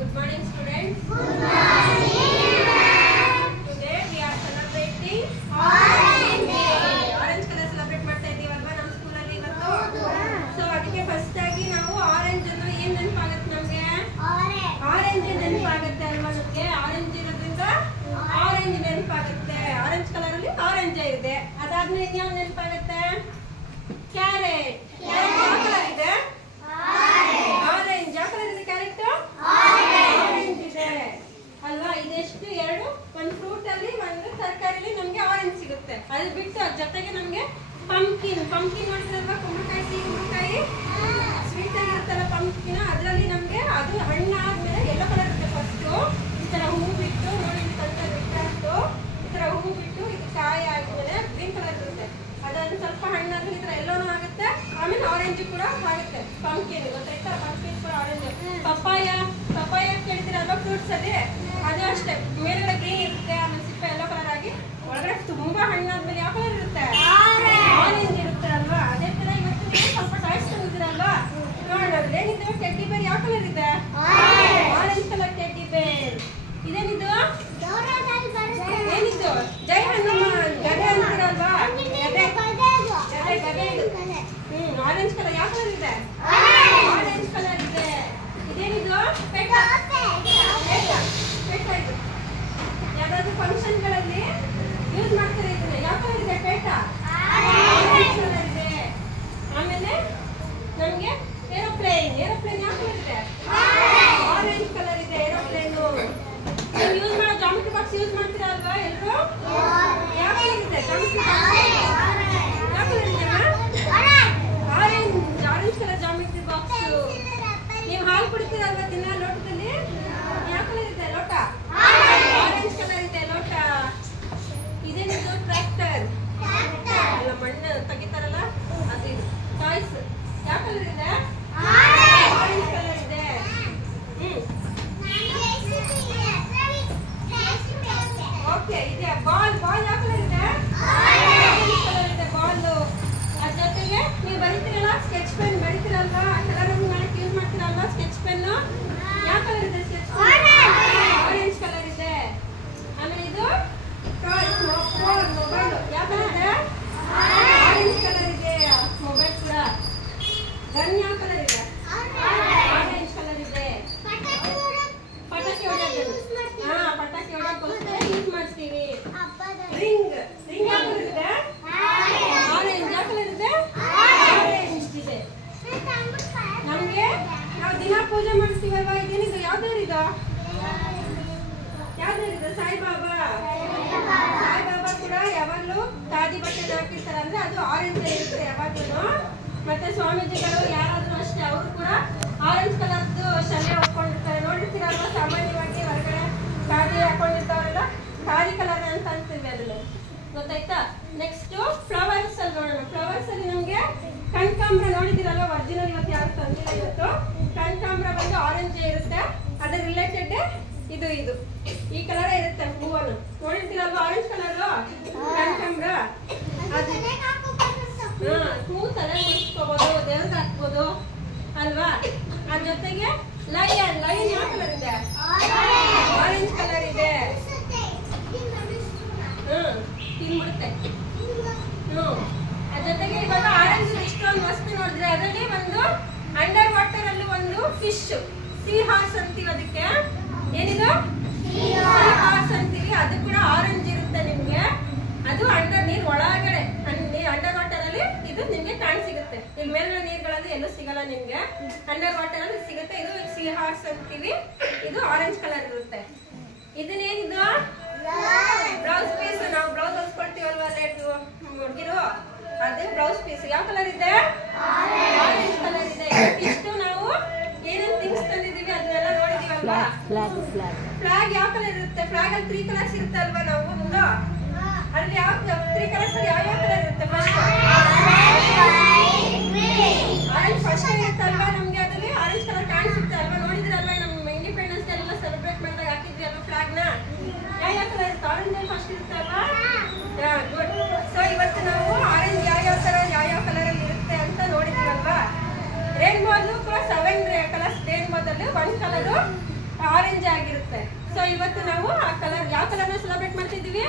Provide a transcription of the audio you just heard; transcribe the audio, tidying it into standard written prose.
Good morning, students. Good morning. Today we are celebrating Orange Day. Orange color celebrate ಮಾಡ್ತಾ ಇದೀವಿ ಅಲ್ವಾ ನಮ್ಮ school ಅಲ್ಲಿ ಇವತ್ತು. So ಅದಕ್ಕೆ ಫಸ್ಟ್ ಆಗಿ ನಾವು ಆರೆಂಜ್ ಅಂದ್ರೆ ಏನು ನೆನಪಾಗುತ್ತೆ ನಮಗೆ? ಆರೆಂಜ್ ನೆನಪಾಗುತ್ತೆ ಅಲ್ವಾ ನಮಗೆ? ಆರೆಂಜ್ ಇರೋದ್ರಿಂದ ಆರೆಂಜ್ ನೆನಪಾಗುತ್ತೆ. ಆರೆಂಜ್ ಕಲರ್ ಅಲ್ಲಿ ಆರೆಂಜ್ ಇದೆ. ಅದಾದ್ಮೇಲೆ ಏನು ನೆನಪಾಗುತ್ತೆ? ಕ್ಯಾರೆಟ್. ಕ್ಯಾರೆಟ್ ಯಾವ ಕಲರ್ ಇದೆ? ಆರೆಂಜ್. ಯಾವ ಕಲರ್ ಇದೆ ಕ್ಯಾರೆಟ್? ಆರೆಂಜ್ ಇದೆ ಅಲ್ವಾ? ಇದೆಷ್ಟು ಎರಡು ಒಂದು ಫ್ರೂಟ್ ಅಲ್ಲಿ ಒಂದು ತರಕಾರಿಲಿ ನಮ್ಗೆ ಆರೆಂಜ್ ಸಿಗುತ್ತೆ. ಅದು ಬಿಟ್ಟು ಜೊತೆಗೆ ನಮ್ಗೆ ಪಂಪ್ಕಿನ್ ನೋಡಿದ್ರಲ್ವಾ? ಕುಂಬಳಕಾಯಿ, ಸಿಹಿ ಕುಂಬಳಕಾಯಿ ಸ್ವೀಟ್ ಆಗಿರುತ್ತಲ್ಲ ಪಂಪ್ಕಿನ್, ಅದರಲ್ಲಿ ನಮ್ಗೆ ಅದು ಹಣ್ಣಾದ್ಮೇಲೆ ಯೆಲ್ಲೋ ಕಲರ್ ಇರುತ್ತೆ. ಫಸ್ಟ್ ಈ ತರ ಹೂ ಬಿಟ್ಟು ನೋಡಿ ಸ್ವಲ್ಪ ಬಿಟ್ಟು ಈ ತರ ಹೂ ಬಿಟ್ಟು ಇದು ಕಾಯಿ ಆದ್ಮೇಲೆ ಗ್ರೀನ್ ಕಲರ್ ಇರುತ್ತೆ. ಅದೊಂದು ಸ್ವಲ್ಪ ಹಣ್ಣಾದ್ಮೇಲೆ ಈ ತರ ಎಲ್ಲೋನು ಆಗುತ್ತೆ, ಆಮೇಲೆ ಆರೆಂಜ್ ಕೂಡ ಆಗುತ್ತೆ. ಪಂಪ್ಕಿನ್ ಗೊತ್ತಾಯ್ತಾ? ಪಂಪ್ಕಿನ್ ಕೂಡ ಆರೆಂಜ್. ಪಪ್ಪಾಯ ಕೇಳಿದಿರಲ್ವಾ? ಫ್ರೂಟ್ಸ್ ಅಲ್ಲಿ ಅದು ಅಷ್ಟೇ, ಮೇಲ್ಗಡೆ ಗ್ರೀನ್ ಇರುತ್ತೆ, ಆಮೇಲೆ ಸಿಪ್ಪೆ ಎಲ್ಲೋ ಕಲರ್ ಆಗಿ ಒಳಗಡೆ ತುಂಬಾ ಹಣ್ಣಾದ್ಮೇಲೆ ಯಾವ ಕಲರ್ ಇರುತ್ತೆ? ಆರೆಂಜ್ ಇರುತ್ತೆ ಅಲ್ವಾ? ಅದೇ ತರ ಇವತ್ತು ನೀವು ಸ್ವಲ್ಪ ಟಾಯ್ಸ್ ತಂದಿದ್ದೀರಲ್ವಾ? ನೋಡೋದು ಏನಿದೆ? ಟೆಡ್ಡಿ ಬೇರ್ ಯಾವ ಕಲರ್ ಇದೆ? ಆರೆಂಜ್ ಕಲರ್ ಟೆಡ್ಡಿ ಬೇರ್. ಇದೇನಿದು? ಏನಿದು? ಜೈ ಹನುಮಾನ್ ಗದೆ ಅಂತೀರಲ್ವಾ? ಗದೆ ಇದು. ಆರೆಂಜ್ ಕಲರ್ ಯಾವ ಕಲರ್ ಇದೆ? ಆರೆಂಜ್ ಕಲರ್ ಇದೆ. ಇದೇನಿದು? ಪೇಟ ಇದು ಯಾವ್ದಾದ್ರು ಫಂಕ್ಷನ್ ಗಳಲ್ಲಿ ಯೂಸ್ ಮಾಡ್ತಾರೆ ಇದನ್ನ. ಯಾವ ಕಲರ್ ಇದೆ? ಪೇಟ ಆರೆಂಜ್ ಕಲರ್ ಇದೆ. ಆಮೇಲೆ ನಮ್ಗೆ ಏರೋಪ್ಲೇನ್ ಯಾವ ಕಲರ್ ಇದೆ? ಆರೆಂಜ್ ಕಲರ್ ಇದೆ. ಏರೋಪ್ಲೇನ್ ನೀವು ಯೂಸ್ ಮಾಡೋ ಜಾಮೆಟ್ರಿ ಬಾಕ್ಸ್ ಯೂಸ್ ಮಾಡ್ತೀರಾ ಅಲ್ವಾ ಎಲ್ಲರೂ? ಯಾವ ಕಲರ್ ಇದೆ ಜಾಮೆಟ್ರಿ ಬಾಕ್ಸ್? ಯಾವ ಕಲರ್ ಇದೆ? Orange colour geometry box. ನೀವು ಹಾಲು ಕುಡಿತೀರಲ್ವಾ ದಿನ ಲೋಟದಲ್ಲಿ? ಯಾವ ಕಲರ್ ಇದೆ ಲೋಟ? ಆರೆಂಜ್ ಕಲರ್ ಇದೆ ಲೋಟ. ಇದೇನಿದು? ಟ್ರ್ಯಾಕ್ಟರ್. ಎಲ್ಲ ಮಣ್ಣು ತೆಗಿತಾರಲ್ಲ ಅದು. ಇದು ಟಾಯ್ಸ್ ಯಾವ ಕಲರ್ ಇದೆ? ಆರೆಂಜ್ ಕಲರ್ ಇದೆ. ಓಕೆ ಇದೆ. ಬಾಲ್ ಯಾವ ಕಲರ್ ಇದೆ? ಆರೆಂಜ್ ಕಲರ್ ಇದೆ ಬಾಲ್. ಅದ್ರ ಜೊತೆಗೆ ನೀವು ಬರೀತೀರಲ್ಲ ಸ್ಕೆಚ್ ಪೆನ್ ಬರೀತೀರಲ್ವಾ? ಕಲರ್ ಮಾಡಕ್ಕೆ ಯೂಸ್ ಮಾಡ್ತೀರಲ್ವಾ ಸ್ಕೆಚ್ ಪೆನ್? ಯಾವ ಕಲರ್ ಇದೆ ಸ್ಕೆಚ್ ಪೆನ್? ಆರೆಂಜ್ ಕಲರ್ ಇದೆ. ಆಮೇಲೆ ಇದು ಮೊಬೈಲ್ ಯಾವ ಕಲರ್ ಇದೆ? ಆರೆಂಜ್ ಕಲರ್ ಇದೆ. ಮೊಬೈಲ್ ಕೂಡ. ಗನ್ ಯಾವ ಕಲರ್ ಇದೆ? ಆರೆಂಜ್ ಕಲರ್ ಇದೆ. ಪಟಾಕಿ ಹೊಡೆಯೋದು. ಪಟಾಕಿ ಹೊಡೆಯೋಕ್ಕೋಸ್ಕರ ಯೂಸ್ ಮಾಡ್ತೀವಿ. ರಿಂಗ್ ಯಾವ ಕಲರ್ ಇದೆ? ಆರೆಂಜ್. ಯಾವ ಕಲರ್ ಇದೆ? ಆರೆಂಜ್ ಇದೆ. ನಮ್ಗೆ ನಾವು ದಿನ ಪೂಜೆ ಮಾಡ್ತೀವಲ್ವಾ? ಇದೇನಿದು? ಯಾವ್ದಾರಿದು? ಸಾಯಿಬಾಬಾ ಕೂಡ ಯಾವಾಗಲೂ ಖಾದಿ ಬಟ್ಟೆ ಹಾಕಿರ್ತಾರೆ ಅಂದ್ರೆ ಅದು ಆರೆಂಜ್ ಇರುತ್ತೆ ಯಾವಾಗಲೂ. ಮತ್ತೆ ಸ್ವಾಮೀಜಿಗಳು ಯಾರಾದ್ರೂ ಅಷ್ಟೇ ಅವರು ಕೂಡ ಆರೆಂಜ್ ಕಲರ್ದು ಶಲ್ಯ ಹಾಕೊಂಡಿರ್ತಾರೆ. ನೋಡಿರ್ತೀರಲ್ವಾ? ಸಾಮಾನ್ಯವಾಗಿ ಹೊರಗಡೆ ಖಾದಿ ಹಾಕೊಂಡಿರ್ತಾವಲ್ಲ, ಖಾದಿ ಕಲರ್ ಅಂತ ಅಂತೀವಿ ಅದನ್ನು. ಗೊತ್ತಾಯ್ತಾ? ನೆಕ್ಸ್ಟ್ ಫ್ಲವರ್ಸ್ ಅಲ್ಲಿ ನೋಡೋಣ. ಫ್ಲವರ್ಸ್ ಅಲ್ಲಿ ನಮ್ಗೆ ಕನಕಾಂಬ್ರ ನೋಡಿದಿರಲ್ವಾ? ಒರಿಜಿನಲ್ ಇವತ್ತು ಯಾರು ತಂದಿಲ್ಲ ಇವತ್ತು. ಕನಕಾಂಬ್ರ ಬಂದು ಆರೆಂಜ್ ಇರುತ್ತೆ. ಅದ್ರ ರಿಲೇಟೆಡ್ ಇದು ಈ ಕಲರ್ ಇರುತ್ತೆ ಹೂವನ್ನು. ನೋಡಿರ್ತೀರಲ್ವಾ? ಆರೆಂಜ್ ಕಲರ್ ಕನಕಾಂಬ್ರ. ಅದು ಹೂ ತಲೆ ಮುಡಿಸ್ಕೋಬಹುದು, ದೇವ್ರಿಗೆ ಹಾಕ್ಬೋದು ಅಲ್ವಾ? ಅದ್ರ ಜೊತೆಗೆ ಲಯನ್ ಯಾವ ಕಲರ್ ಇದೆ? ಆರೆಂಜ್ ಕಲರ್ ಇದೆ. ತಿನ್ಬಿಡುತ್ತೆ. ಅದ್ರ ಜೊತೆಗೆ ಇವಾಗ ಆರೆಂಜ್ ಇಷ್ಟೊಂದು ವಸ್ತು ನೋಡಿದ್ರೆ ಅದರಲ್ಲಿ ಒಂದು ಅಂಡರ್ ವಾಟರ್ ಅಲ್ಲಿ ಒಂದು ಫಿಶ್ ಸೀ ಹಾರ್ಸ್ ಅಂತೀವಿ ಅದಕ್ಕೆ. ಏನಿದು? ಸೀ ಹಾರ್ಸ್ ಅಂತೀವಿ. ಅದು ಕೂಡ ಆರೆಂಜ್ ಇರುತ್ತೆ ನಿಮ್ಗೆ. ಅದು ಅಂಡರ್ ನೀರ್ ಒಳಗಡೆ ಅಂಡರ್ ವಾಟರ್ ಅಲ್ಲಿ ಇದು ನಿಮ್ಗೆ ಕಾಣ್ ಸಿಗುತ್ತೆ. ಇಲ್ಲಿ ಮೇಲಿನ ನೀರ್ಗಳಲ್ಲಿ ಎಲ್ಲೂ ಸಿಗಲ್ಲ ನಿಮ್ಗೆ, ಅಂಡರ್ ವಾಟರ್ ಅಲ್ಲಿ ಸಿಗುತ್ತೆ. ಇದು ಸೀ ಹಾರ್ಸ್ ಅಂತೀವಿ. ಇದು ಆರೆಂಜ್ ಕಲರ್ ಇರುತ್ತೆ. ಇದನ್ನೇನಿದು? Blouse piece. ನಾವು ಬ್ಲೌಸ್ ಹೊಲ್ಸ್ಕೊಳ್ತೀವಲ್ವಾ ಹುಡುಗಿರು, ಅದೇ ಬ್ಲೌಸ್ ಪೀಸ್. ಯಾವ ಕಲರ್ ಇದೆ? ಆರೆಂಜ್ ಕಲರ್ ಇದೆ. ಇಷ್ಟು ನಾವು ಏನೇನು ಥಿಂಗ್ಸ್ ತಂದಿದ್ದೀವಿ ಅದನ್ನೆಲ್ಲ ನೋಡಿದೀವಲ್ವಾ? ಫ್ಲಾಗ್ ಯಾವ ಕಲರ್ ಇರುತ್ತೆ? ಫ್ಲಾಗ್ ಅಲ್ಲಿ 3 ಕಲರ್ಸ್ ಇರುತ್ತೆ ಅಲ್ವಾ? ನಾವು ಮುಂದೆ ಅಲ್ಲಿ ಯಾವ 3 ಕಲರ್ಸ್ ಅಲ್ಲಿ ಯಾವ ಕಲರ್ ಇರುತ್ತೆ? ಆರೆಂಜ್ ಫಸ್ಟ್ ಇರುತ್ತೆ ಅಲ್ವಾ? ನಮ್ಗೆ ಅದ್ರಲ್ಲಿ ಆರೆಂಜ್ ಕಲರ್ ಕಾಣಿಸುತ್ತೆ ಅಲ್ವಾ? ನೋಡಿದ್ರಲ್ವಾ? ನಮ್ಮ ಇಂಡಿಪೆಂಡೆನ್ಸ್ ಡೇ ಎಲ್ಲ ಸೆಲೆಬ್ರೇಟ್ ಮಾಡಿದಾಗ ಹಾಕಿದ್ವಿ ಅಲ್ವಾ ಫ್ಲಾಗ್ ನ? ಯಾವ ಕಲರ್ ಇರುತ್ತೆ? ಆರೆಂಜ್ ಅಲ್ಲಿ ಫಸ್ಟ್ ಇರುತ್ತೆ ಅಲ್ವಾ? ಗುಡ್. ಸೊ ಇವತ್ತು ನಾವು ಆರೆಂಜ್ ಯಾವ ಕಲರ್ ಅಲ್ಲಿ ಇರುತ್ತೆ ಅಂತ ನೋಡಿದೀವಲ್ವಾ? ರೇನ್ಬೋ ಕೂಡ 7 ಕಲರ್ಸ್ ರೇನ್ಬೋದಲ್ಲಿ 1 ಕಲರ್ ಆರೆಂಜ್ ಆಗಿರುತ್ತೆ. ಸೊ ಇವತ್ತು ನಾವು ಆ ಕಲರ್ ಯಾವ ಕಲರ್ನ ಸೆಲೆಬ್ರೇಟ್ ಮಾಡ್ತಿದ್ದೀವಿ?